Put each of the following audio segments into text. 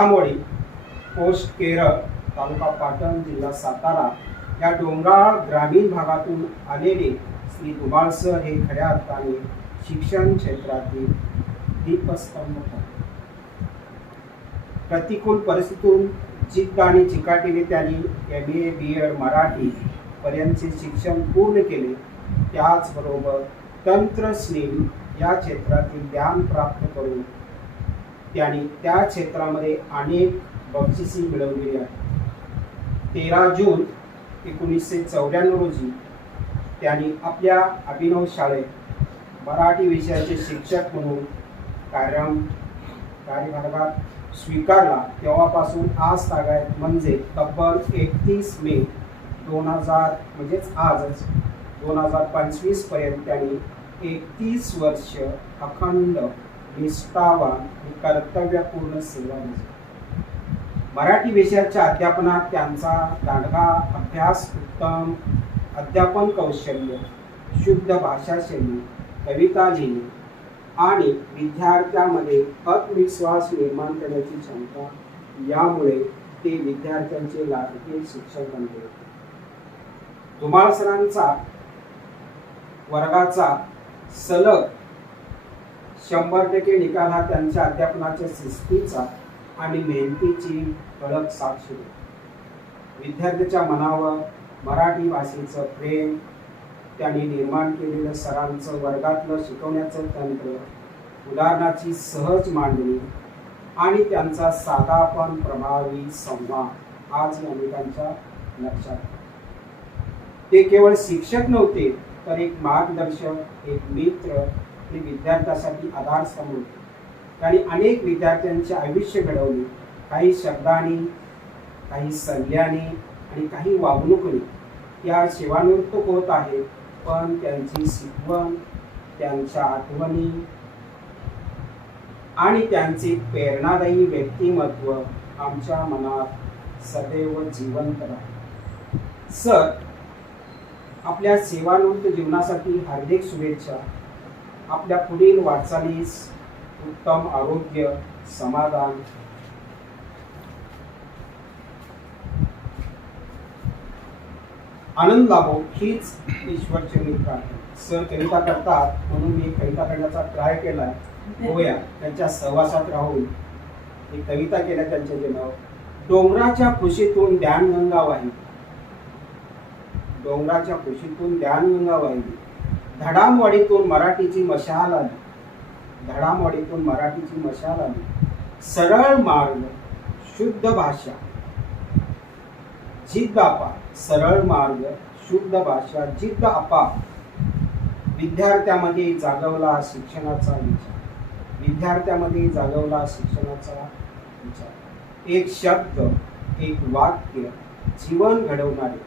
धडामोडी post Kerala, तालुका पाटण, जिल्हा सातारा या डोंगराळ ग्रामीण भागातून आलेले श्री धुमाळ सर हे खऱ्या अर्थाने शिक्षण क्षेत्रातील दीपस्तंभ होते. प्रतिकूल परिस्थितीतून जिद्द आणि चिकाटीने त्यांनी MA BEd मराठी पर्यंतचे शिक्षण पूर्ण केले. त्याचबरोबर तंत्रस्नेही या क्षेत्रातील ज्ञान प्राप्त करून त्यांनी त्या क्षेत्रामध्ये अनेक बक्षिसी मिळवलेली आहेत. 13 जून 1994 रोजी त्यांनी आपल्या अभिनव शाळेत मराठी विषयाचे शिक्षक म्हणून कार्यभार स्वीकारला. तेव्हापासून आज तागायत म्हणजे तब्बल 31 मे 2000 म्हणजेच आजच 2025 पर्यंत त्यांनी 31 वर्ष अखंड निष्ठावान आणि कर्तव्यपूर्ण सेवा दिली. मराठी विषयाच्या अध्यापनात त्यांचा दांडगा अभ्यास, उत्तम अध्यापन कौशल्य, शुद्ध भाषाशैली, कविता लिहिणे आणि विद्यार्थ्यांमध्ये आत्मविश्वास निर्माण करण्याची क्षमता यामुळे ते विद्यार्थ्यांचे लाडके शिक्षक बनले. धुमाळ सरांचा वर्गाचा सलग 100% निकाल हा त्यांच्या अध्यापनाच्या शिस्तीचा आणि मेहनतीची ठळक साक्ष देतो. विद्यार्थ्याच्या मनावर मराठी भाषेचं प्रेम, त्यांनी निर्माण केलेलं सरांचं वर्गातलं शिकवण्याचं तंत्र, उदाहरणाची सहज मांडणी आणि त्यांचा साधा पण प्रभावी संवाद आज अनेकांच्या लक्षात. ते केवळ शिक्षक नव्हते तर एक मार्गदर्शक, एक मित्र, ते विद्यार्थ्यांसाठी आधारस्तंभ होते. त्यांनी अनेक विद्यार्थ्यांचे आयुष्य घडवले, काही शब्दांनी, काही सल्ल्याने आणि काही वागणुकीने. त्या सेवानिवृत्त होत आहेत, पण त्यांची शिकवण, त्यांच्या आठवणी आणि त्यांचे प्रेरणादायी व्यक्तिमत्व आमच्या मनात सदैव जिवंत राहते. सर, आपल्या सेवानिवृत्त जीवनासाठी हार्दिक शुभेच्छा. आपल्या पुढील वाटचालीस उत्तम आरोग्य, समाधान, आनंद लाभो हीच ईश्वरचरणी प्रार्थना. सर कविता करतात म्हणून मी कविता करण्याचा ट्राय केलाय. होया, त्यांच्या सहवासात राहून मी कविता केल्या त्यांच्या जन्मावर. डोंगराच्या कुशीतून ध्यानगंगा वाहिली, डोंगराच्या कुशीतून ध्यानगंगा वाहिली, धडामवाडीतून मराठीची मशाल आली, धडामवाडीतून मराठीची मशाल आली. सरळ मार्ग, शुद्ध भाषा, जिद्द अपार. सरळ मार्ग, शुद्ध भाषा, जिद्द अपार. विद्यार्थ्यामध्ये जागवला शिक्षणाचा विचार, विद्यार्थ्यामध्ये जागवला शिक्षणाचा विचार. एक शब्द, एक वाक्य जीवन घडवणारे,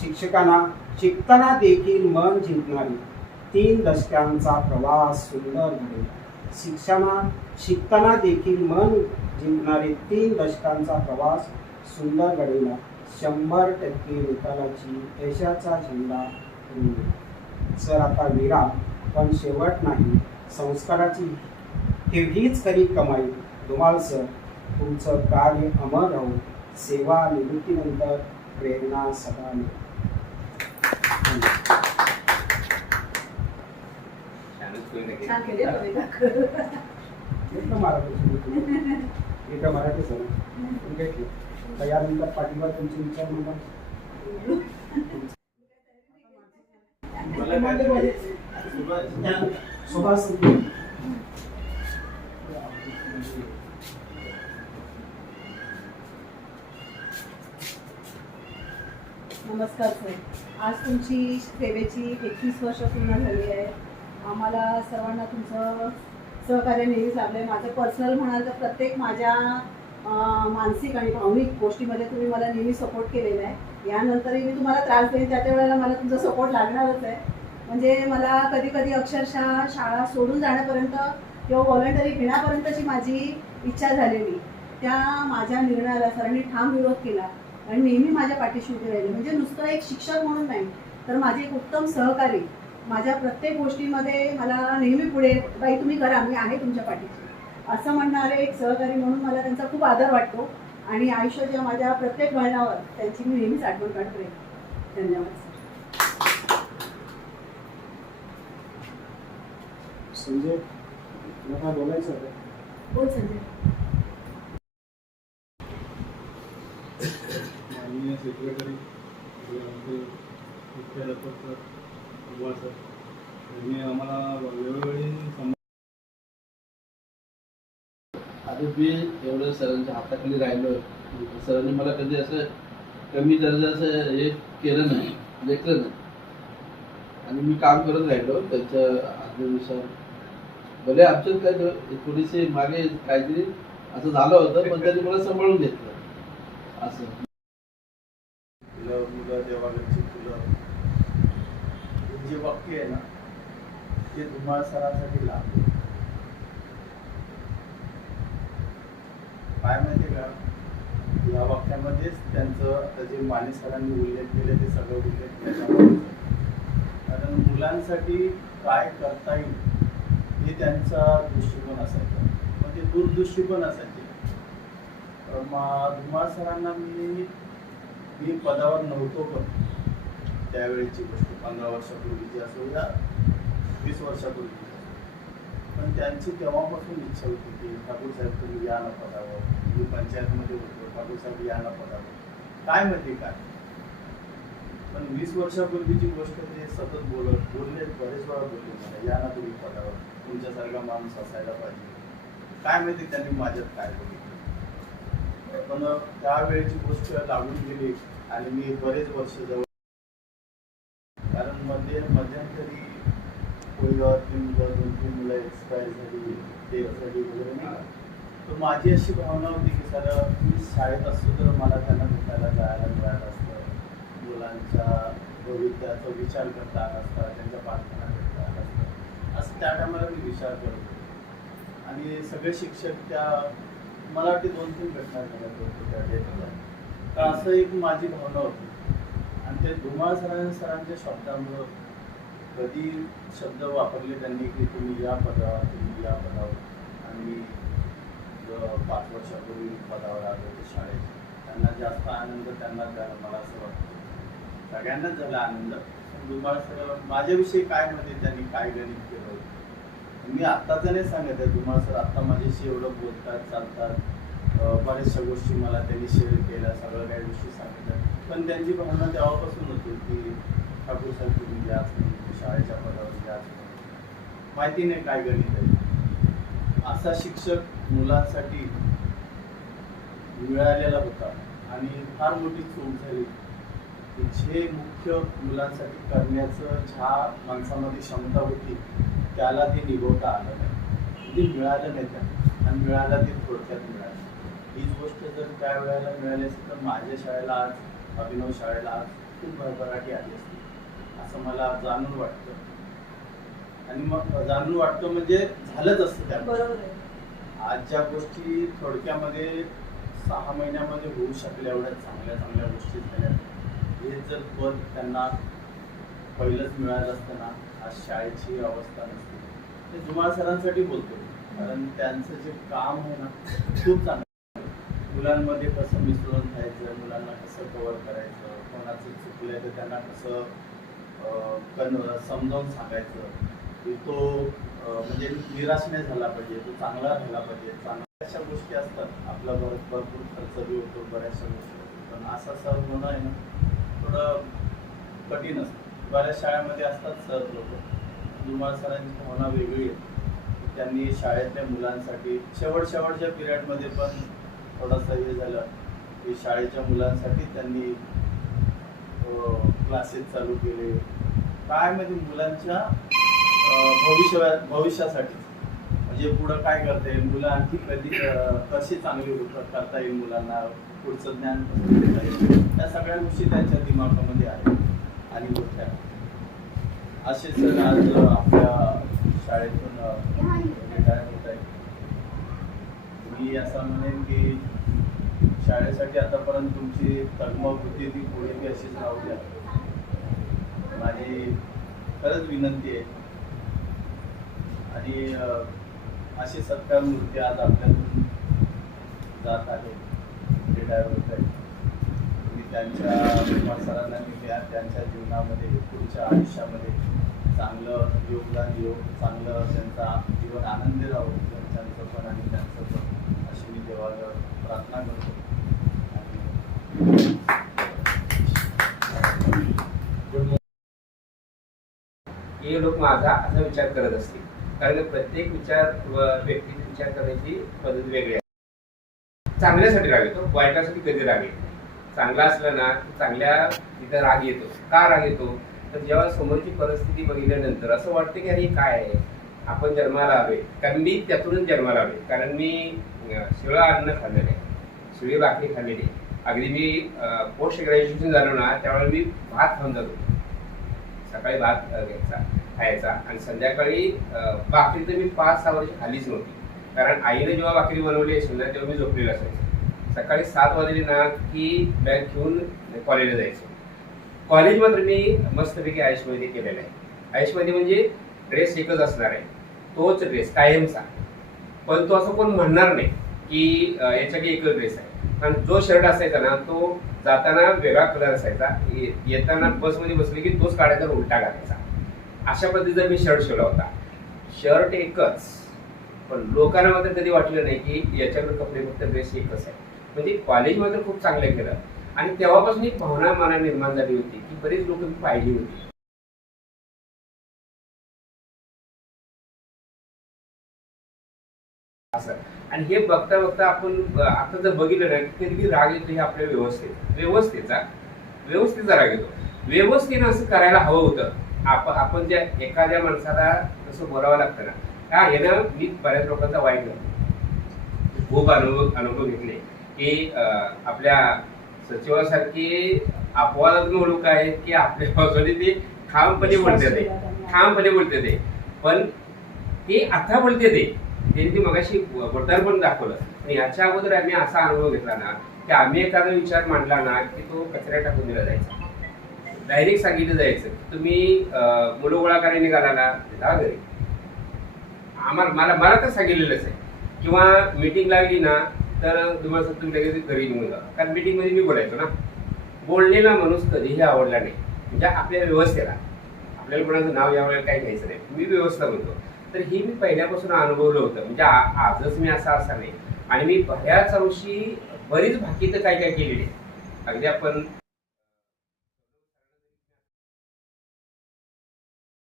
शिक्षकांना शिकताना देखील मन जिंकणारे 3 दशकांचा प्रवास सुंदर घडवला. शिकताना देखील मन जिंकणारे 3 दशकांचा प्रवास सुंदर घडवला. 100% निकालाची यशाचा झेंडा रोवला. सर, आता विराम, पण शेवट नाही. संस्काराची हीच खरी कमाई. धुमाळ सर, तुमचं कार्य अमर राहू. सेवा निवृत्तीनंतर प्रेरणा सदा मिळो. मराठी सर तयानंतर पाठिंबा तुमचे विचार सुभाष. नमस्कार सर. आज तुमची सेवेची 21 वर्ष पूर्ण झाली आहे. आम्हाला सर्वांना तुमचं सहकार्य नेहमीच लाभलं आहे. माझं पर्सनल म्हणाल तर प्रत्येक माझ्या मानसिक आणि भावनिक गोष्टीमध्ये तुम्ही मला नेहमी सपोर्ट केलेला आहे. यानंतरही मी तुम्हाला त्रास देईन, त्या वेळेला मला तुमचा सपोर्ट लागणारच आहे. म्हणजे मला कधी कधी अक्षरशः शाळा सोडून जाण्यापर्यंत किंवा व्हॉलंटरी घेण्यापर्यंतची माझी इच्छा झालेली. त्या माझ्या निर्णयाला सरांनी ठाम विरोध केला आणि नेहमी माझ्या पाठीशी उभे राहिले. म्हणजे नुसतं एक शिक्षक म्हणून नाही, तर माझे एक उत्तम सहकारी. माझ्या प्रत्येक गोष्टीमध्ये मला नेहमी पुढे, बाई तुम्ही करा, मी आहे तुमच्या पाठीशी, असं म्हणणारे एक सहकारी म्हणून मला त्यांचा खूप आदर वाटतो आणि आयुष्याच्या माझ्या प्रत्येक वळणावर त्यांची मी नेहमीच आठवण काढते. धन्यवाद. संजय, तुला काय बोलायचं होतं? बोल संजय. माननीय सेक्रेटरी आमचे मुख्याध्यापक सर, अग्रवाल सर यांनी आम्हाला वेळोवेळी आता मी एवढं सरांच्या हाताखाली राहिलो, सरांनी मला कधी असं कमी दर्जाचं हे केलं नाही, लेखलं नाही आणि मी काम करत राहिलो त्यांच्या आज्ञेनुसार. भले आमच्यात काय थोडीशी मागे काहीतरी असं झालं होतं, पण त्यांनी मला सांभाळून घेतलं. असं फुलं मुलं देवाघरची फुलं हे जे वाक्य आहे ना, ते धुमाळ सरांसाठी लागले. काय माहिती का, या वाक्यामध्येच त्यांचं आता जे माने सरांनी उल्लेख केले ते सगळं उल्लेख त्याच्यामध्ये. कारण मुलांसाठी काय करता येईल हे त्यांचा दृष्टिकोन असायचा, मग ते दूरदृष्टी पण असायची. धुमाळ सरांना मी पदावर नव्हतो, पण त्यावेळेची गोष्ट 15 वर्षापूर्वीची असो या 20 वर्षापूर्वीची असो, पण त्यांची तेव्हापासून इच्छा होती की ठाकूर साहेब तुम्ही या ना पदावर. मी पंचायतमध्ये होतो, ठाकूर साहेब या ना पदावर. काय माहिती काय, पण 20 वर्षापूर्वीची गोष्ट ते सतत बोलले, बरेच वेळा बोलले मला, या ना तुम्ही पदावर, तुमच्यासारखा माणूस असायला पाहिजे. काय माहिती त्यांनी माझ्यात काय बघितलं, पण त्यावेळेची गोष्ट लागून गेली आणि मी बरेच वर्ष जवळ, कारण मध्यंतरी कोळीवारती मुलं 2-3 मुलं एक्सपायर झाली, डेथसाठी वगैरे नाही. तर माझी अशी भावना होती की सर मी शाळेत असतो तर मला त्यांना भेटायला जायला मिळालं असतं, मुलांच्या भविष्याचा विचार करता आला असता, त्यांच्या पालकांना भेटता आला असतं, असं त्या टायमाला मी विचार करत होतो. आणि सगळे शिक्षक त्या मला वाटते 2-3 घटना झाल्या होत्या त्या डेटला, तर असं एक माझी भावना होती. आणि ते धुमाळ सरांच्या शब्दामुळं कधी शब्द वापरले त्यांनी की तुम्ही या पदावर, तुम्ही या पदावर. आणि 5 वर्षापूर्वी पदावर आलो होते शाळेत, त्यांना जास्त आनंद त्यांना झाला, मला असं वाटतं सगळ्यांनाच झाला आनंद. पण धुमाळ सर माझ्याविषयी काय मध्ये त्यांनी काय गणित केलं होतं मी आत्ताचं नाही सांगत आहे. धुमाळ सर आत्ता माझ्याशी एवढं बोलतात, चालतात, बऱ्याचशा गोष्टी मला त्यांनी शेअर केल्या, सगळ्या काही गोष्टी सांगितल्या, पण त्यांची भावना तेव्हापासून होती की ठाकूर साहेब तुम्ही याच नाही, शाळेच्या पदावर याच नाही. माहिती नाही काय गणित आहे. असा शिक्षक मुलांसाठी मिळालेला होता आणि फार मोठी चूक झाली की जे मुख्य मुलांसाठी करण्याचं ज्या माणसामध्ये क्षमता होती त्याला ते निभवता आलं नाही, ते मिळालं नाही त्यांना, आणि मिळालं ते थोडक्यात मिळालं. हीच गोष्ट जर त्या वेळेला मिळाली असती तर माझ्या शाळेला आज, अभिनव शाळेला आज खूप भरभराटी आली असती असं मला जाणून वाटतं. आणि मग जाणून वाटतं म्हणजे झालंच असतं त्या. बरोबर आहे. आज ज्या गोष्टी थोडक्यामध्ये 6 महिन्यामध्ये होऊ शकल्या, एवढ्या चांगल्या चांगल्या गोष्टी झाल्या, हे जर पद त्यांना पहिलंच मिळालं असतं ना, आज शाळेची अवस्था नसते. ते धुमाळ सरांसाठी बोलतो, कारण त्यांचं जे काम आहे ना खूप चांगलं. मुलांमध्ये कसं मिसळून खायचं, मुलांना कसं कव्हर करायचं, कोणाचं चुकलं तर त्यांना कसं समजावून सांगायचं की तो म्हणजे निराश नाही झाला पाहिजे, तो चांगला राहिला पाहिजे. चांगल्या गोष्टी असतात, आपला भरपूर खर्च बी होतो, बऱ्याचशा गोष्टी असतात, पण असा सर होणं आहे ना थोडं कठीण असतं. बऱ्याच शाळेमध्ये असतात सर लोक. धुमाळ सरांची भावना वेगळी आहे. त्यांनी शाळेतल्या मुलांसाठी शेवटच्या पिरियडमध्ये पण थोडंसं हे झालं की शाळेच्या मुलांसाठी त्यांनी क्लासेस चालू केले. काय म्हणजे मुलांच्या भविष्यासाठी, म्हणजे पुढं काय करता येईल, मुलं आणखी कशी चांगली करता येईल, मुलांना पुढचं ज्ञान कसं देता येईल, त्या सगळ्या गोष्टी त्यांच्या दिमागामध्ये आहेत आणि होत्या. असे सर आज आपल्या शाळेतून रिटायर होत आहेत. मी असं म्हणेन की शाळेसाठी आतापर्यंत तुमची तगमग होती ती पुढे ती अशीच राहू द्या. माझी खरंच विनंती आहे. आणि अशी सत्कार मूर्ती आज आपल्यातून जात आहे, रिटायर होत आहे. तुम्ही त्यांच्या सरांना द्या, त्यांच्या जीवनामध्ये पुढच्या आयुष्यामध्ये चांगलं योगदान येऊ, चांगलं त्यांचा जीवन आनंदी राहू, त्यांचं पण आणि त्यांचं पण, अशी मी देवाला प्रार्थना करतो. हे लोक माझा असा विचार करत असतील, कारण प्रत्येक व्यक्तीचा विचार करण्याची पद्धत वेगळी आहे. चांगल्यासाठी राग येतो, वाईटासाठी कधी राग येतो. चांगला असलं ना चांगल्या तिथं राग येतो. का राग येतो तर जेव्हा समोरची परिस्थिती बघितल्यानंतर असं वाटतं की अरे काय आहे, आपण जन्माला आलोय. कारण मी त्यातूनच जन्माला आलोय, कारण मी शिळं अन्न खाल्लेलं आहे, शिळी भाकरी खाल्लेली आहे. अगदी मी पोस्ट ग्रॅज्युएशन झालो ना त्यावेळेला मी भात खाऊन जातो. सकाळी भात खायचा आणि संध्याकाळी भाकरी तर मी 5-6 वर्ष खाल्लीच नव्हती, कारण आईने जेव्हा भाकरी बनवली असेल ना तेव्हा मी झोपलेलं असायचं. सकाळी 7 वाजले ना की बॅग घेऊन कॉलेजला जायचो. कॉलेज मात्र मी मस्तपैकी आयुषमध्ये केलेलं आहे. आयुषमध्ये म्हणजे ड्रेस एकच असणार आहे, तोच ड्रेस कायमचा. पण तो असं कोण म्हणणार नाही की याच्याकडे एकच ड्रेस आहे. कारण जो शर्ट असायचा ना तो जाताना वेगळा कलर असायचा, येताना बसमध्ये बसले की तोच काढायचा, उलटा घालायचा. अशा पद्धतीचा मी शर्ट शिवला होता. शर्ट एकच, पण लोकांना मात्र कधी वाटलं नाही की याच्याकडे कपडे फक्त ड्रेस एकच आहे. म्हणजे कॉलेज मात्र खूप चांगलं केलं आणि तेव्हापासून एक भावना मनात निर्माण झाली होती की बरेच लोक मी पाहिली होती. असं आणि हे बघता बघता आपण आता जर बघितलं ना कधी राग येतो हे आपल्या व्यवस्थेचा राग येतो. व्यवस्थेनं असं करायला हवं होतं. आपण ज्या एखाद्या माणसाला तसं बोलावं लागतं ना, हा यानं मी बऱ्याच लोकांचा वाईट झाला, खूप अनुभव घेतले की आपल्या सचिवासारखी अपवादात्मक ओळख आहे की आपल्या बाजूने ते ठामपणे बोलते ते पण ते आता बोलते ते त्यांनी मगाशी बोलताना पण दाखवलं. आणि याच्या अगोदर आम्ही असा अनुभव घेतला ना की आम्ही एखादा विचार मांडला ना की तो कचऱ्यात टाकून दिला जायचा. डायरेक्ट सांगितलं जायचं तुम्ही मुलं गोळा करायला निघाला ना जा घरी. मला तर सांगितलेलंच आहे. किंवा मीटिंग लागली ना तर तुम्हाला तुम्ही लगेच घरी निघून जा, कारण मीटिंगमध्ये मी बोलायचो ना. बोललेला माणूस कधीही आवडला नाही. म्हणजे आपल्या व्यवस्थेला आपल्याला कोणाचं नाव यावेळेला काही घ्यायचं नाही, मी व्यवस्था म्हणतो. तर हे मी पहिल्यापासून अनुभवलं होतं. म्हणजे आजच मी असा नाही. आणि मी बऱ्याच अंशी बरीच भाकीतं काय काय केलेली आहे. अगदी आपण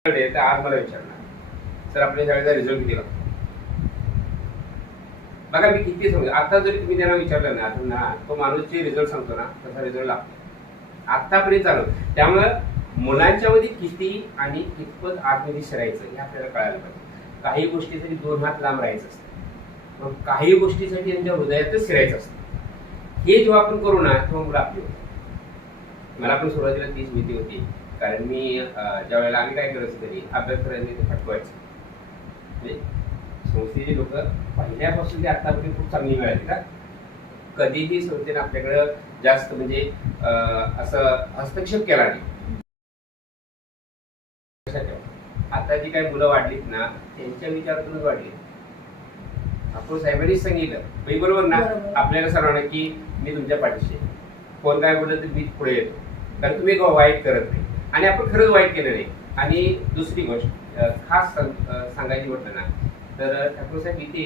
आज मला विचारणार सर आपल्या शाळेचा रिझल्ट किती लागतो. बघा मी किती समज आता जरी तुम्ही त्यांना विचारलं ना तो माणूस जे रिझल्ट सांगतो ना तसा रिझल्ट लागतो आतापर्यंत चालू. त्यामुळं मुलांच्या मध्ये किती आणि कितपत आतमध्ये शिरायचं हे आपल्याला कळायला पाहिजे. काही गोष्टीसाठी 2 हात लांब राहायचं असतं, मग काही गोष्टीसाठी त्यांच्या हृदयातच शिरायचं असतं. हे जेव्हा आपण करू ना तेव्हा मुलं आपली होती. मला पण सुरुवातीला तीच भीती होती, कारण मी ज्या वेळेला आम्ही काय करायचं तरी अभ्यास करायचं ते फटवायचं. म्हणजे संस्थेची लोक पहिल्यापासून ते आतापर्यंत खूप चांगली मिळाली का कधीही संस्थेने आपल्याकडं जास्त म्हणजे असं हस्तक्षेप केला नाही. आता जी काही मुलं वाढलीत ना त्यांच्या विचारातूनच वाढली. आपण साहेबांनीच सांगितलं बरोबर ना आपल्याला सर्वांना की मी तुमच्या पाठीशी, कोण काय बोललं तर मी पुढे येतो, कारण तुम्ही वाईट करत नाही. आणि आपण खरंच वाईट केलं नाही. आणि दुसरी गोष्ट खास सांगायची म्हटलं ना तर ठाकूर साहेब इथे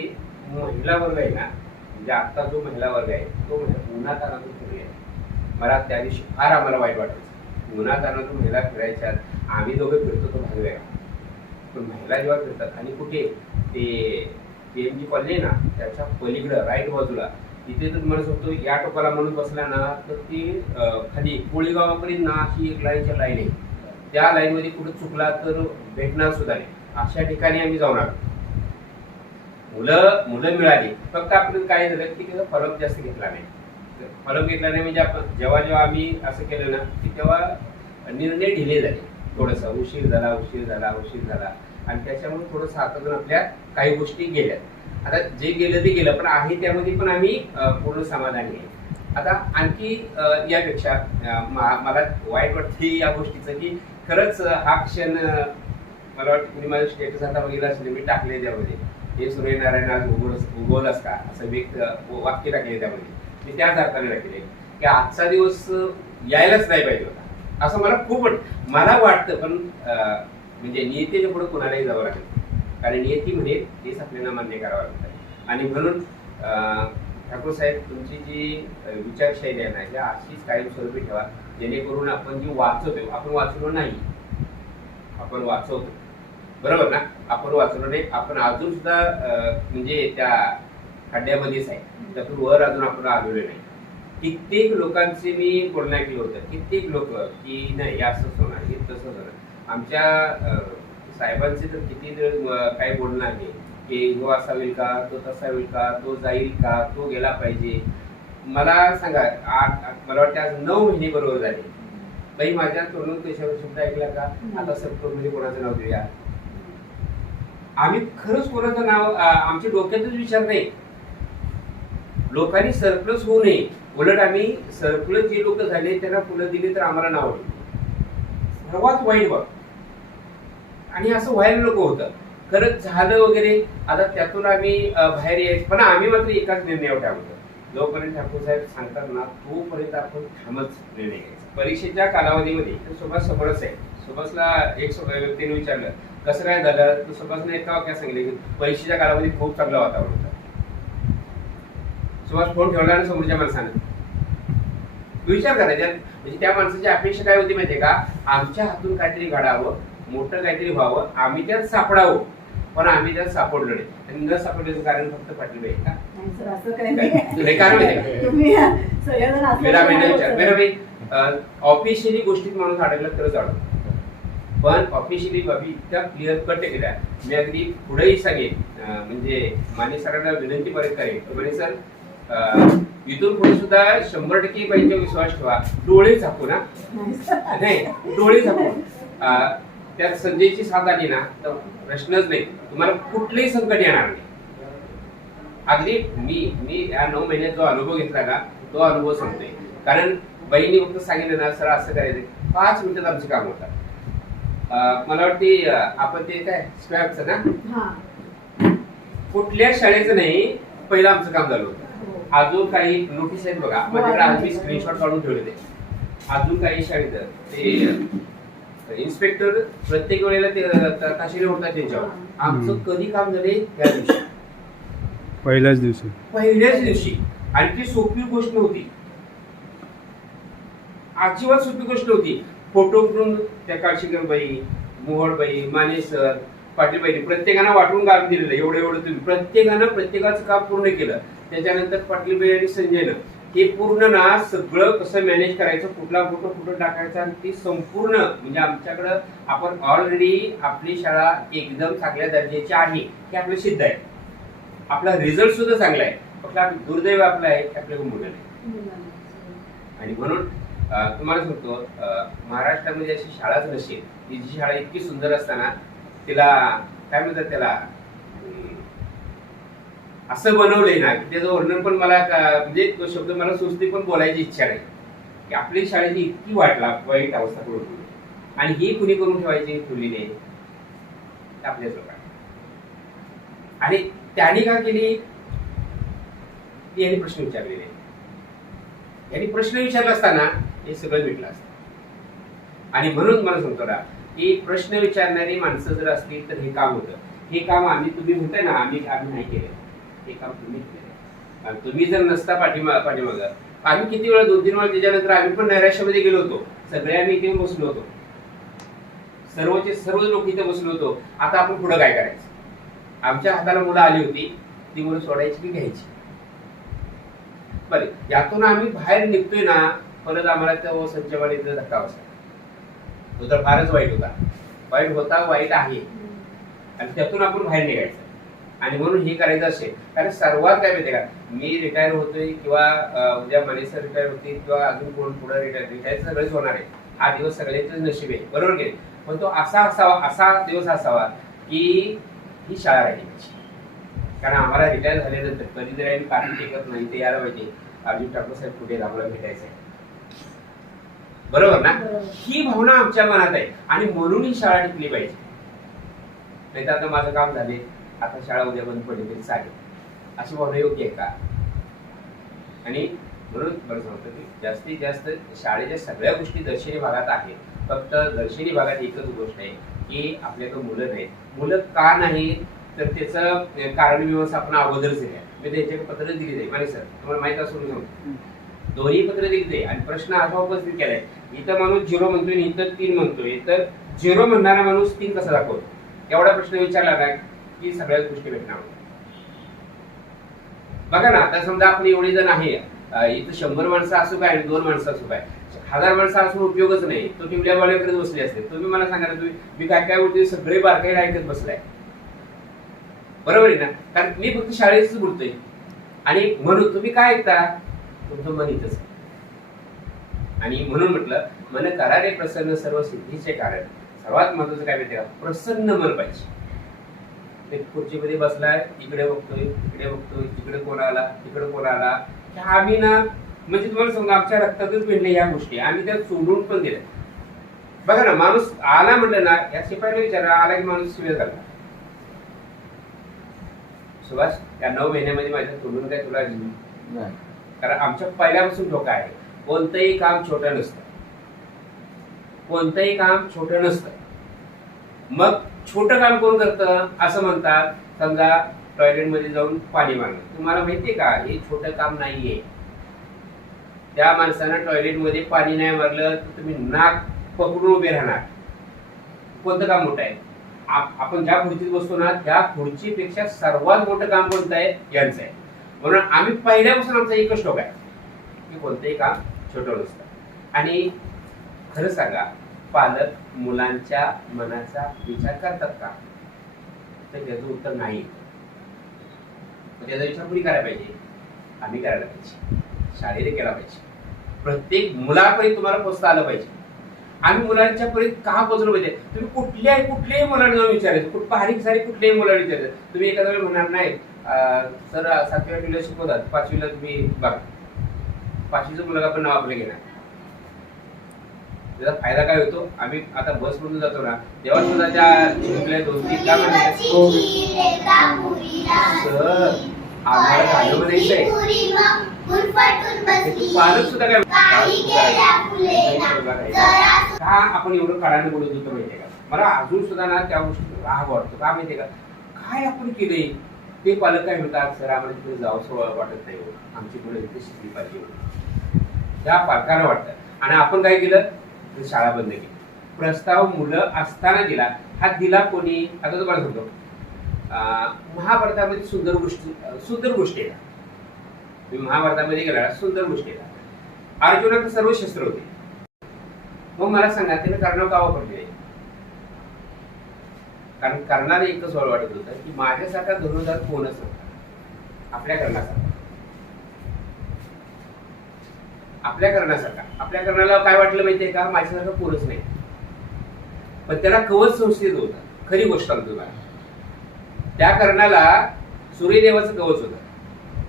महिला वर्ग आहे ना, म्हणजे आता जो महिला वर्ग आहे तो उन्हात आणून फिरले आहे. मला त्या दिवशी फार आम्हाला वाईट वाटायचं. उन्हात आणून महिला फिरायच्या, आम्ही दोघं फिरतो तो भाग वेगळा, पण महिला जेव्हा फिरतात आणि कुठे ते PMG कॉलनी आहे ना त्याच्या पलीकडं राईट बाजूला तिथे तर तुम्हाला सांगतो या टोकाला म्हणून बसला ना तर ती खाली कोळी गावापर्यंत ना अशी एक लाईनच्या लाईन आहे. त्या लाईनमध्ये कुठं चुकला तर भेटणार सुद्धा नाही. अशा ठिकाणी आम्ही जाऊन आलो. मुलं मिळाली, फक्त आपण काय झालं की त्याचा फॉलोअप जास्त घेतला नाही. फॉलोअप घेतला नाही म्हणजे आपण जेव्हा आम्ही असं केलं ना की तेव्हा निर्णय ढिले झाले. थोडंसं उशीर झाला आणि त्याच्यामुळे थोडंसं हातातून आपल्या काही गोष्टी गेल्या. आता जे गेलं ते गेलं, पण आहे त्यामध्ये पण आम्ही पूर्ण समाधानी आहे. आता आणखी यापेक्षा मला वाईट वाटते या गोष्टीचं की खरंच हा क्षण मला वाटतं तुम्ही माझं स्टेटस आता बघितला असेल मी टाकले त्यामध्ये हे सूर्यनारायण आज उगवलंस का असं वाक्य टाकले त्यामध्ये. मी त्याच अर्थाने टाकले की आजचा दिवस यायलाच नाही पाहिजे होता असं मला वाटतं. पण म्हणजे नियतीच्या पुढे कोणालाही जावं लागेल, कारण नियती म्हणे तेच आपल्याला मान्य करावं लागतं. आणि म्हणून ठाकूर साहेब, तुमची जी विचारशैली आहे ना ह्या अशीच कायमस्वरूपी ठेवा, जेणेकरून आपण जी वाचवतो, आपण वाचलो नाही, आपण वाचवतो, बरोबर ना? आपण वाचलो नाही, आपण अजून सुद्धा म्हणजे त्या खड्ड्यामध्येच आहे, त्यातून वर अजून आपण आलेलो नाही. कित्येक लोकांचे मी बोलणं ऐकलं होतं, कित्येक लोक की नाही असंच होणार, हे तसंच होणार. आमच्या साहेबांचे तर किती काही बोलणं आहे की जो असा होईल का, तो तसा होईल का, तो जाईल का, तो गेला पाहिजे. मला सांगा, मला वाटतं आज 9 महिने बरोबर झाले, बाई माझ्या तोंडून त्याच्यावर शब्द ऐकला का आता सरप्रोमध्ये कोणाचं नाव देऊया. आम्ही खरंच कोणाचं नाव आमच्या डोक्यातच विचार नाही. लोकांनी सरप्लस होऊ नये, उलट आम्ही सरप्लस जे लोक झाले त्यांना फुलं दिली तर आम्हाला नाव सर्वात वाईट बघ. आणि असं व्हायला नको होतं. खरंच झालं वगैरे, आता त्यातून आम्ही बाहेर यायचं, पण आम्ही मात्र एकाच निर्णयावर ठाकतो, जोपर्यंत ठाकूर साहेब सांगतात ना तोपर्यंत आपण ठामच निर्णय घ्यायचा. परीक्षेच्या कालावधीमध्ये सुभाष समोरच आहे. सुभाषला एक व्यक्तीने विचारलं कसं काय झालं, तर सुभाषने एका वाक्यात सांगितलं की परीक्षेच्या कालावधीत खूप चांगलं वातावरण होतं. सुभाष फोन ठेवला आणि समोरच्या माणसानं विचार करायचा, म्हणजे त्या माणसाची अपेक्षा काय होती माहितीये का, आमच्या हातून काहीतरी घडावं, मोठं काहीतरी व्हावं, आम्ही त्यात सापडावं, पण आम्ही त्यात सापडलो नाही. आणि न सापडल्याचं कारण फक्त पाटील आहे का? ऑफिशियली गोष्टीत माणूस अडकला तरच अडकतो, पण ऑफिशियली बाबी इतक्या क्लिअर कट केल्या. मी अगदी पुढेही सांगेन, म्हणजे माने सरांना विनंती परत करेन, माने सर इथून पुढे सुद्धा 100% पाहिजे विश्वास ठेवा, डोळे झाकू ना, नाही डोळे झाकून त्यात संजयची साथ आली ना तर प्रश्नच नाही, तुम्हाला कुठलंही संकट येणार नाही. अगदी मी या 9 महिन्यात जो अनुभव घेतला ना तो अनुभव सांगतोय. कारण बाईंनी फक्त सांगितलं ना सर असं करायचं, 5 मिनिटात आमचं काम होतं. मला वाटते आपण ते काय स्क्रॅपचं ना, कुठल्या शाळेचं नाही, पहिलं आमचं काम झालं होतं. अजून काही नोटीस आहेत बघा, माझ्याकडे आज मी स्क्रीनशॉट काढून ठेवले ते. अजून काही शाळेत ते इन्स्पेक्टर प्रत्येक वेळेला ते ताशिले होतात त्यांच्यावर. आमचं कधी काम झाले त्या दिवशी, पहिल्याच दिवशी. आणि ती सोपी गोष्ट नव्हती, अजिबात सोपी गोष्ट नव्हती. फोटो करून त्या काशीकर बाई, मोहळ बाई, माने सर, पाटील बाई प्रत्येकानं वाटून काम दिलेलं. एवढं तुम्ही प्रत्येकाचं काम पूर्ण केलं. त्याच्यानंतर पाटील बाई आणि संजयनं हे पूर्ण ना सगळं कसं मॅनेज करायचं, कुठला फोटो कुठं टाकायचा, आणि ती संपूर्ण म्हणजे आमच्याकडं आपण ऑलरेडी आपली शाळा एकदम चांगल्या दर्जाची आहे हे आपलं सिद्ध आहे. आपला रिझल्ट सुद्धा चांगला आहे, फक्त दुर्दैव आपलं आहे की आपल्याला मुलं नाही. आणि म्हणून तुम्हाला सांगतो, महाराष्ट्रामध्ये अशी शाळाच नसेल की जी शाळा इतकी सुंदर असताना तिला काय म्हणतात, त्याला असं बनवलंय ना की त्याचं वर्णन पण मला म्हणजे तो शब्द मला सुस्ती पण बोलायची इच्छा नाही की आपली शाळेची इतकी वाईट अवस्था करून ठेवली. आणि ही कुणी करून ठेवली नाही, आपल्याच लोकांनी. आणि त्यांनी का केली यांनी प्रश्न विचारले नाही. यांनी प्रश्न विचारला असताना हे सगळं भेटलं असतं. आणि म्हणून मला सांगतो ना की प्रश्न विचारणारी माणसं जर असतील तर हे काम होतं. हे काम तुम्ही म्हणताय ना आम्ही नाही केलं, हे काम तुम्ही केलं. तुम्ही जर नसता पाठीमाग आम्ही किती वेळा 2-3 वेळा त्याच्यानंतर आम्ही पण नैराश्यामध्ये गेलो होतो. सगळ्यांनी इथे बसलो होतो, सर्व लोक इथे बसलो होतो. आता आपण पुढे काय करायचं? आमच्या हाताला मुलं आली होती, ती मुलं सोडायची की घ्यायची? बरे, यातून आम्ही बाहेर निघतोय ना, परत आम्हाला त्या संचवाडीचा धक्का बसला. तो तर फारच वाईट होता, वाईट आहे. आणि त्यातून आपण बाहेर निघायचं. आणि म्हणून हे करायचं असेल, कारण सर्वात काय माहितीये का, मी रिटायर होतोय किंवा उद्या मनीसर रिटायर होतील किंवा अजून कोण पुढे रिटायर सगळेच होणार आहे. हा दिवस सगळ्यांचंच नशीब आहे, बरोबर की नाही? पण तो असा दिवस असावा की ही शाळा राहिली पाहिजे. कारण आम्हाला रिटायर झाल्यानंतर कधीतरी आम्ही पाठी टेकत नाही, ते यायला पाहिजे अर्जुन ठाकूर साहेब कुठे आम्हाला भेटायचं आहे, बरोबर ना? ही भावना आमच्या मनात आहे आणि म्हणून ही शाळा टिकली पाहिजे. नाही तर आता माझं काम झाले, आता शाळा उद्या बंद पडली तरी चालेल, अशी भावना योग्य आहे का? आणि म्हणून बरं सांगतो की जास्तीत जास्त शाळेच्या सगळ्या गोष्टी दर्शनी भागात आहेत. फक्त दर्शनी भागात एकच गोष्ट आहे की आपल्याकडे मुलं नाहीत. मुलं का नाही तर त्याचं कारण व्यवस्थापन अगोदरच दिले आहे. मी त्यांच्याकडे पत्र दिली आहे माने सर, तुम्हाला माहित असून सांगतो, दोन्ही पत्र दिले आणि प्रश्न असा उपस्थित केलाय. इथं माणूस 0 म्हणतोय, इथं 3 म्हणतोय, तर 0 म्हणणारा माणूस 3 कसा दाखवतो? एवढा प्रश्न विचारला ना की सगळ्याच गोष्टी भेटणार. बघा ना, आता समजा आपण एवढे जण आहे, इथं 100 माणसं असू काय आणि 2 माणसं असू काय, 1000 माणसं असून उपयोगच नाही. तो टिवल्या बॉले करत बसले असते. तुम्ही मला सांगा ना, तुम्ही मी काय काय बोलतोय सगळे बारकाईला ऐकत बसलाय, बरोबर आहे ना? कारण मी फक्त शाळेच बोलतोय. आणि म्हणून तुम्ही काय ऐकता? तुमचं मन इथंच आहे. आणि म्हणून म्हटलं, मन करारे प्रसन्न सर्व सिद्धीचे कारण. सर्वात महत्वाचं काय माहिती का? प्रसन्न मन पाहिजे. खुर्चीमध्ये बसलाय, इकडे बघतोय, इकडे बघतोय, इकडे कोण आला, इकडे कोण आला. आम्ही ना, म्हणजे तुम्हाला समजा आमच्या रक्तातच भेटले या गोष्टी, आम्ही त्या सोडून पण दिल्या. बघा ना, माणूस आला म्हटलं ना, या शिपाईला विचारा, आला की माणूस शिवाय झाला. सुभाष, या 9 महिन्यामध्ये माझ्या तोडून काय तुला नाही. कारण आमच्या पहिल्यापासून धोका आहे. कोणतंही काम छोटं नसतं, कोणतंही काम छोटं नसतं. मग छोटं काम कोण करतं असं म्हणतात. समजा टॉयलेटमध्ये जाऊन पाणी मागणं, तुम्हाला माहितीये का हे छोटं काम नाहीये. त्या माणसानं टॉयलेटमध्ये पाणी नाही मारलं तर तुम्ही नाक पकडून उभे राहणार. कोणतं काम मोठं आहे? आपण ज्या खुर्चीत बसतो ना, त्या खुर्चीपेक्षा सर्वात मोठं काम कोणतं आहे? यांचं आहे. म्हणून आम्ही पहिल्यापासून आमचा एकच टोक आहे की कोणतंही काम छोटं नसतं. आणि खरं सांगा, पालक मुलांच्या मनाचा विचार करतात का? तर त्याचं उत्तर नाही. त्याचा विचार कुणी करायला पाहिजे? आम्ही करायला पाहिजे, शाळेने केला पाहिजे. प्रत्येक मुलापर्यंत तुम्हाला पोचता आलं पाहिजे. आम्ही मुलांच्या पर्यंत का पोचलो पाहिजे? तुम्ही कुठल्याही मुलांना जाऊन विचारायचं, बारीक सारीक कुठल्याही मुलांना विचारायचं. तुम्ही एखाद्या वेळी म्हणणार नाही सर 7व्या 8वीला शिकवतात, 5वीला तुम्ही बघा, 5वीचं मुलगा पण नाव आपलं घेणार. त्याचा फायदा काय होतो? आम्ही आता बस मधून जातो ना, तेव्हा सुद्धा त्या शिकल्या 2-3 का म्हणतात सर आम्हाला झालं म्हणायचंय. पालक सुद्धा काय का आपण एवढं काळाने बोलत होतो माहितीये का? मला अजून सुद्धा ना त्या गोष्टी राग वाटतो. का माहितीये का? काय आपण केलंय ते पालक काय म्हणतात, सर आम्हाला तिकडे जावं वाटत नाही, आमची मुलं इथे शिकली पाहिजे, त्या पालकांना वाटतं. आणि आपण काय केलं? शाळा बंद केली. प्रस्ताव मुलं असताना दिला. हा दिला कोणी? आता तुम्हाला सांगतो, महाभारतामध्ये सुंदर गोष्टी आहे. तुम्ही महाभारतामध्ये गेला, सुंदर गोष्टी आहे. अर्जुनाकडे सर्व शस्त्र होते. मग मला सांगा त्याने कर्णावर का वापरले? कारण कर्णाला एकच वाटत होतं की माझ्यासारखा धनुर्धर कोणच नव्हता आपल्या कर्णासारखा. आपल्या कर्णाला काय वाटलं माहितीये का? माझ्यासारखं कोणच नाही. पण त्याला कवच संस्थेत होतं. खरी गोष्ट सांगतो मला, त्या कर्णाला सूर्यदेवाचं कवच होतं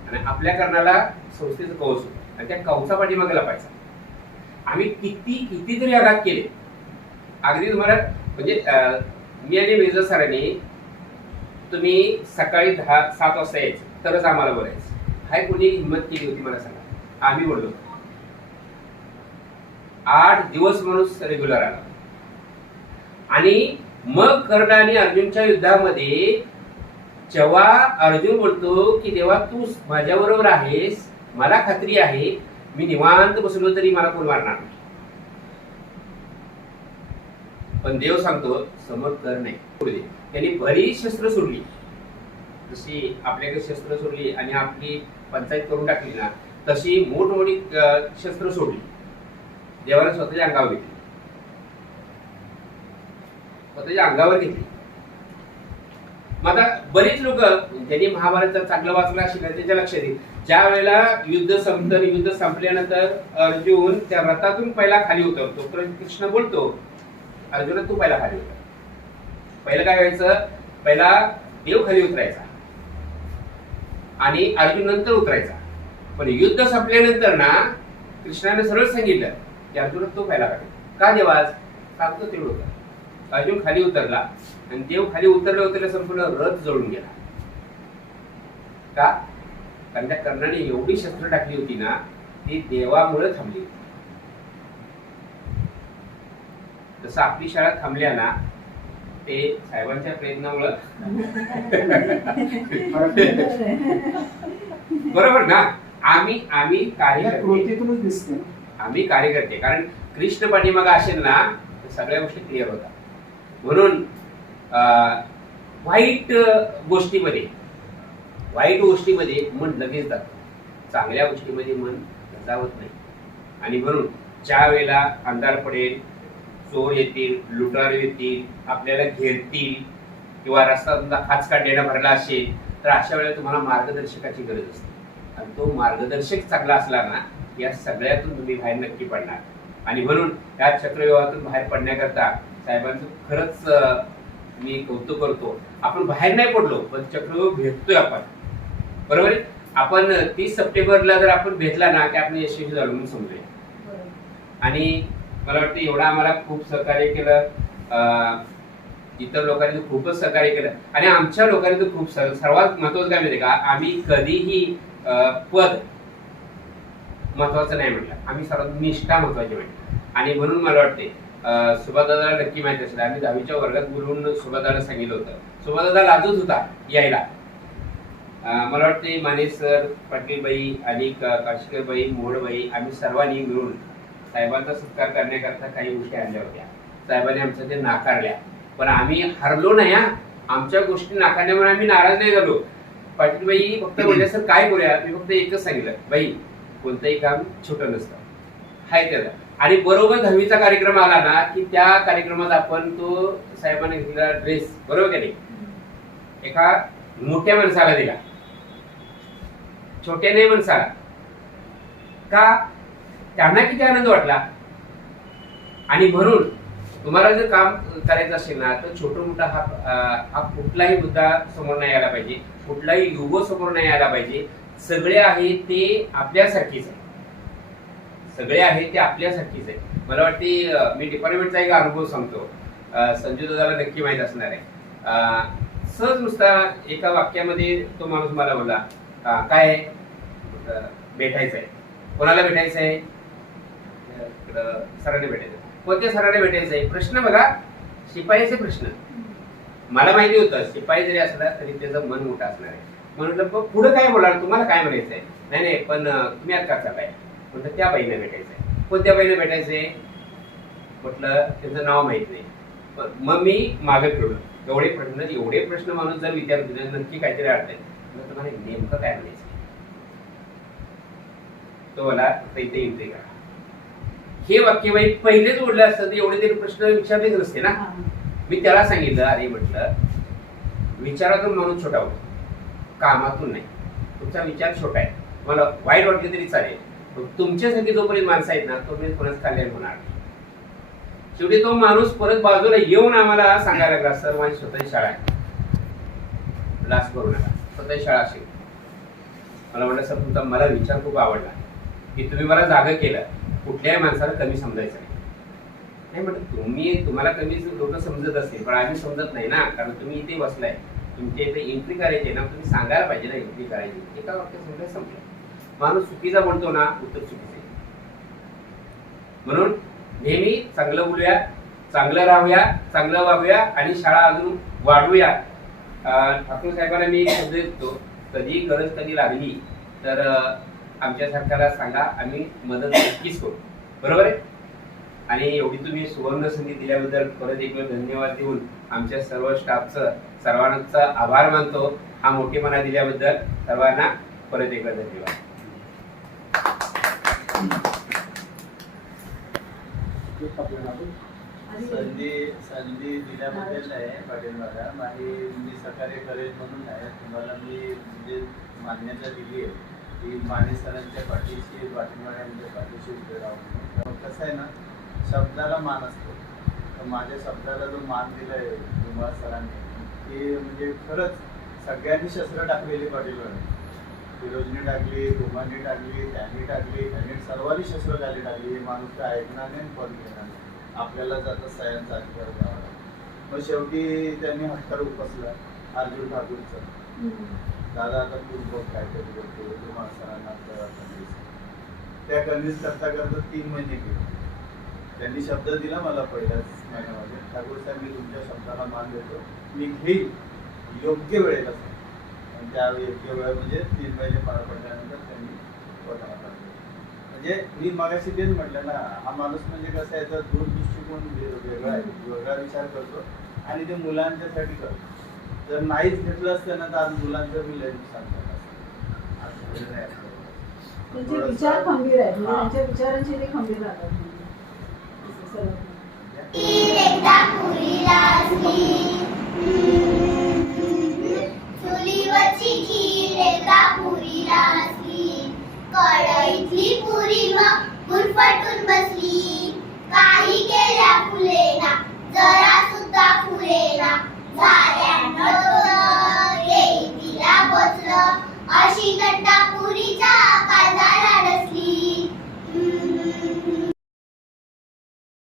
आणि आपल्या कर्णाला संस्थेचं कवच होतं. आणि त्या कवचा पाठीमागे लपायचा. आम्ही किती तरी आघात केले. अगदी तुम्हाला म्हणजे मी आणि मेजर सरांनी तुम्ही सकाळी 7 वाजता यायचं तरच आम्हाला बोलायचं. हाय कोणी हिंमत केली होती मला सांगा? आम्ही बोललो. 8 दिवस माणूस रेग्युलर आला. आणि मग कर्ण आणि अर्जुनच्या युद्धामध्ये जेव्हा अर्जुन बोलतो की देवा तू माझ्याबरोबर आहेस, मला खात्री आहे मी निवांत बसलो तरी मला कोण मारणार नाही. पण देव सांगतो समोर कर नाही. त्यांनी बरीच शस्त्र सोडली, जशी आपल्याकडे शस्त्र सोडली आणि आपली पंचायत करून टाकली ना, तशी मोठमोठी शस्त्र सोडली. देवाने स्वतःच्या अंगावर घेतली. मग आता बरीच लोक त्यांनी महाभारताचं चांगलं वाचलं असेल त्याच्या लक्षात येईल. ज्या वेळेला युद्ध संपल्यानंतर अर्जुन त्या रथातून पहिला खाली उतरतो. कृष्ण बोलतो अर्जुन तू पहिला खाली उतर. पहिलं काय व्हायचं? पहिला देव खाली उतरायचा आणि अर्जुन नंतर उतरायचा. पण युद्ध संपल्यानंतर ना कृष्णाने सरळ सांगितलं की अर्जुन तो पहिला खाली. का देवाज सांगतो तेवढं. अर्जुन खाली उतरला आणि देव खाली उतरल्या संपूर्ण रथ जळून गेला. का? कारण त्या कर्णाने एवढी शस्त्र टाकली होती ना, ती देवामुळे थांबली होती. जसं आपली शाळा थांबल्या ना, ते साहेबांच्या प्रयत्नामुळं बरोबर ना. आम्ही कार्यकर्ते, कृतीतूनच दिसते ना. आम्ही कार्यकर्ते, कारण कृष्ण पाठीमागे असेल ना तर सगळ्या गोष्टी क्लिअर होतात. म्हणून वाईट गोष्टीमध्ये मन लगेच जातं, चांगल्या गोष्टीमध्ये मन जावत नाही. आणि म्हणून ज्या वेळेला अंधार पडेल, चोर येतील, लुटारू येतील, आपल्याला घेरतील, किंवा रस्ता तुमचा हाच काढलेला भरला असेल, तर अशा वेळेला तुम्हाला मार्गदर्शकाची गरज असते. आणि तो मार्गदर्शक चांगला असला ना, या सगळ्यातून तुम्ही बाहेर नक्की पडणार. आणि म्हणून या चक्रव्यूहातून बाहेर पडण्याकरता साहेबांचं खरंच मी कौतुक करतो. आपण बाहेर नाही पडलो, पण चक्रव्यूह भेटतोय आपण. बरोबर आहे. आपण 30 सप्टेंबरला जर आपण भेटला ना, की आपण यशस्वी झालो म्हणून समजूया. आणि मला वाटतं एवढं आम्हाला खूप सहकार्य केलं, इतर लोकांनी तर खूपच सहकार्य केलं, आणि आमच्या लोकांनी तर खूप सर्वात महत्वाचं काय माहिती का, आम्ही कधीही पद महत्वाचं नाही म्हटलं, आम्ही सर्वात निष्ठा महत्वाची म्हटलं. आणि म्हणून मला वाटते सुभादादाला नक्की माहिती असेल, आम्ही 10वीच्या वर्गात बोलून सुभादाला सांगितलं होतं. सुभादादा लाजत होता यायला. मला वाटते माने सर, पाटीलबाई आणि काशीकरबाई, मोहडबाई, आम्ही सर्वांनी मिळून साहेबांचा सत्कार करण्याकरता काही गोष्टी आणल्या होत्या. साहेबांनी आमचं ते नाकारल्या, पण आम्ही हरलो नाही. आमच्या गोष्टी नाकारल्यामुळे आम्ही नाराज नाही झालो. पाटीलबाई फक्त म्हणजे सर काय करूया, मी फक्त एकच सांगितलं, बाई कोणतंही काम छोटं नसतं, हाय त्याला. आणि बरोबर 10वीचा कार्यक्रम आला ना, की त्या कार्यक्रमात आपण तो साहेबांनी घेतलेला ड्रेस, बरोबर का नाही, एका मोठ्या माणसाला दिला, छोट्या नाही माणसाला. का? त्यांना किती आनंद वाटला. आणि म्हणून तुम्हाला जर काम करायचं असेल ना, तर छोटं मोठा हा कुठलाही मुद्दा समोर नाही आला पाहिजे, कुठलाही युगो समोर नाही आला पाहिजे. सगळे आहे ते आपल्यासारखीच आहे, सगळे आहे ते आपल्यासारखीच आहे. मला वाटते मी डिपार्टमेंटचा एक अनुभव सांगतो, संजू दादाला नक्की माहित असणार आहे. सहज नुसता एका वाक्यामध्ये तो माणूस मला बोलला, काय भेटायचं आहे. कोणाला भेटायचं आहे? सरांनी भेटायचं. कोणत्या सरांना भेटायचं आहे? प्रश्न बघा, शिपाईचे प्रश्न. मला माहिती होतं शिपाई जरी असला तरी त्याचं मन मोठं असणार आहे. म्हणून पुढे काय बोलणार, तुम्हाला काय म्हणायचं आहे? नाही पण तुम्ही आज का चाललाय? म्हटलं त्या बाईला भेटायचं आहे. कोणत्या बाईला भेटायचंय? म्हटलं त्याचं नाव माहित नाही. मग मी मागे फिरलो. एवढे प्रश्न माणूस जर विचारतो नक्की काहीतरी अर्थ आहे. तुम्हाला नेमकं काय म्हणायचं? तो मला इथे एंट्री करा. हे वाक्य बाई पहिलेच ओढलं असतं तर एवढे तरी प्रश्न विचारलेच नसते ना. मी त्याला सांगितलं, अरे म्हटलं विचारातून माणूस छोटा होतो, कामातून नाही. तुमचा विचार छोटा आहे, मला वाईट वाटले तरी चालेल, तुमच्यासाठी जोपर्यंत माणसं आहेत ना तोपर्यंत कोणाच कल्याण होणार नाही. शेवटी तो माणूस परत बाजूला येऊन आम्हाला सांगायला लागला, सर माझी स्वतःची शाळा आहे, लास करू नका, स्वतःची शाळा असेल. मला म्हटलं सर तुमचा मला विचार खूप आवडला की तुम्ही मला जागा केलं, कुठल्याही माणसाला कमी समजायचं नाही. म्हटलं तुम्हाला कमी लोक समजत असतील, पण आम्ही समजत नाही ना, कारण तुम्ही इथे बसलाय, तुमच्या इथे एंट्री करायची ना, तुम्ही सांगायला पाहिजे ना एंट्री करायची. एका वाक्यात समजायला संपलं. माणूस चुकीचा म्हणतो ना, उत्तर चुकीचं आहे. म्हणून नेहमी चांगलं बोलूया, चांगलं राहूया, चांगलं वागूया आणि शाळा अजून वाढवूया. ठाकूर साहेबांना मी शब्द देतो, कधी गरज कधी लागली तर आमच्या सरकारला सांगा, आम्ही मदत नक्कीच करू. बरोबर आहे. आणि एवढी तुम्ही सुवर्ण संधी दिल्याबद्दल परत एक वेळ धन्यवाद देऊन आमच्या सर्व स्टाफचं सर्वांचा आभार मानतो. हा मोठेपणा दिल्याबद्दल सर्वांना परत एक वेळ धन्यवाद. संधी दिल्याबद्दल नाही पाटील मॅडम, आणि मी सहकार्य करेल म्हणून नाही, तुम्हाला मी म्हणजे मान्यता दिली आहे की माने सरांच्या पाठीशी, पाटील मॅडमच्या पाठीशी उभे राहून. कसं आहे ना, शब्दाला मान असतो, तर माझ्या शब्दाला जो मान दिलाय तुम्हाला सरांनी, की म्हणजे खरंच सगळ्यांनी शस्त्र टाकलेली पाटील मॅडम. फिरोजनी टाकली, धुमानी टाकली, त्यांनी टाकली, त्यांनी सर्वांनी शस्त्र खाली टाकली. हे माणूस काय ऐकणार नाही, पण घेणार नाही. आपल्याला जाता सह्यांचा अधिकार द्यावा. मग शेवटी त्यांनी हत्यार उपसला अर्जुन ठाकूरचं. दादा आता तू बघ काहीतरी करतो तू माणसांना आपल्याला convince कर." त्या कन्व्हिन्स करता करता 3 महिने गेले. त्यांनी शब्द दिला मला पहिल्याच महिन्यामध्ये, ठाकूर साहेब मी तुमच्या शब्दाला मान देतो, मी घेईल योग्य वेळेला सांग. आणि त्या योग्य वेळ म्हणजे 3 महिने पार पडल्यानंतर त्यांनी स्वतःला काढलं. म्हणजे मी मागाशी तेच म्हटलं ना, हा माणूस म्हणजे कसं आहे, याचा दूरदृष्टिकोन वेगळा आहे, वेगळा विचार करतो आणि ते मुलांच्यासाठी करतो. जर नाहीच घेतलं असतं ना तर आज मुलांचं बी लय नुकसान झालं असतं. आज हे नाही असतं. त्यांचे थोडंसं- विचार खंबीर आहेत, म्हणजे हां. त्यांच्या विचारांचे ते खंबीर राहतात म्हणजे. असं सर्व. एकदा पुरीला